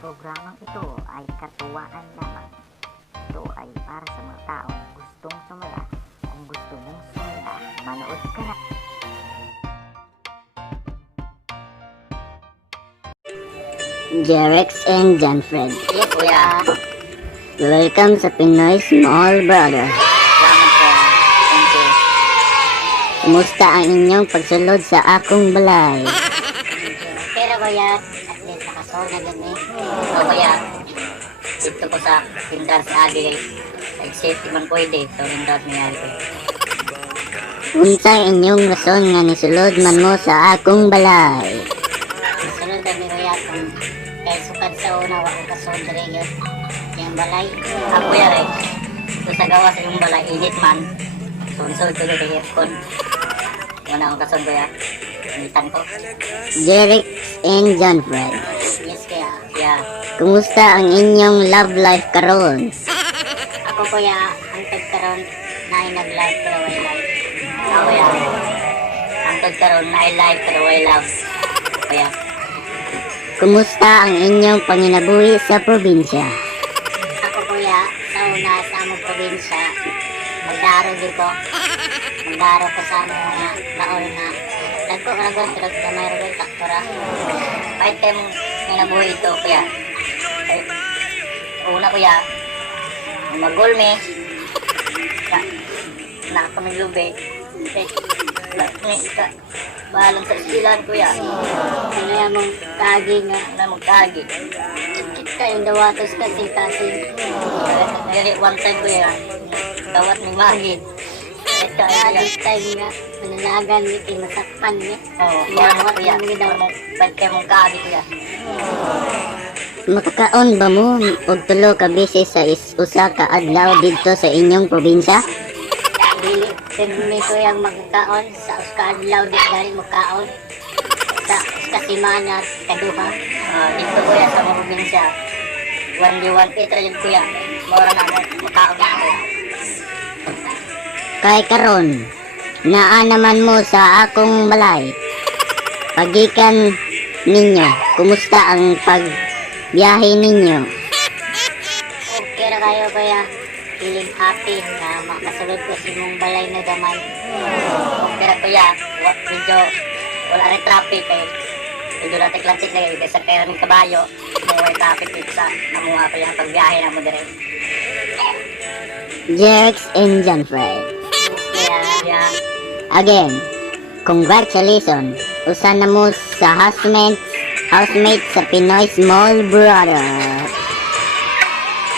Programang ito ay katuwaan lamang. Ito ay para sa mga taong gustong sumaya. Kung gusto mong sumaya, manood ka na. Jerex and Janfred, Yes, kuya. welcome sa Pinoy Small Brother. Salamat po. Thank you. Kumusta ang inyong pagsulod sa akong balay? Pero kuya, at least nakasol na ganun eh. So kuya, dito ko sa pintas ni Adi like safety man pwede. So pintas ni Adi. Unsay inyong rason nga nisulod man mo sa akong balay? Sunod na kuya kung kay sukad sa una, wako kasol dere yun. Yung balay. Ako kuya rin. Ito sa gawa sa yung balay, init man. Sunsod ko kay aircon. Wala akong kasol kuya. Initan ko. Jerex and Janfred, Yes kuya. Yeah. kumusta ang inyong love life karon? Ako kuya, ang tagkaroon na ay nag-live pero I love. Ako kuya, ang tagkaroon na ay live pero I love. Kuya, Kumusta ang inyong panginabuhi sa probinsya? ako kuya, sa una sa among probinsya, magdaro din ko. Magdaro ko sa among mga taon na nagko ka na pero gamay rin taktora. Kahit kayo mong panginabuhi ito kuya. Ay, una kuya, mag-gulme. Na kami lubi. Bahalang sa istilan kuya. Ano yan mong kagi nga. Ano mong kagi. Kit kayong dawatos kasi. Dili one time kuya. Dawat ni Magid. Ito ay time nga. Mananagan ni masakpan ni. Oo. Dawat kuya. Ba't kayo mong kagi kuya. Makakaon ba mo og tulo ka beses sa usa ka adlaw dito sa inyong probinsya? Dili, siyempre ko yung magkaon sa Uskadlaw, di galing magkaon sa Kasimana, Kaduha. Dito kuya sa mga probinsya, 1v1 Petra yun kuya, mura na magkaon na kuya. Kay karon, naa naman mo sa akong balay. Pagikan ninyo, kumusta ang pagbiyahe ninyo? Okay na kayo kuya, feeling happy na makasulod ko sa mong balay na gamay. Okay na kuya, medyo wala rin traffic eh. Medyo latik-latik na kayo sa kaya ng kabayo. May traffic dito sa namuha ko yung pagbiyahe na mo dire. Jerex and Janfred. Kaya, Again, congratulations. Usa na mo sa housemate sa Pinoy Small Brother.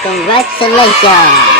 Congratulations.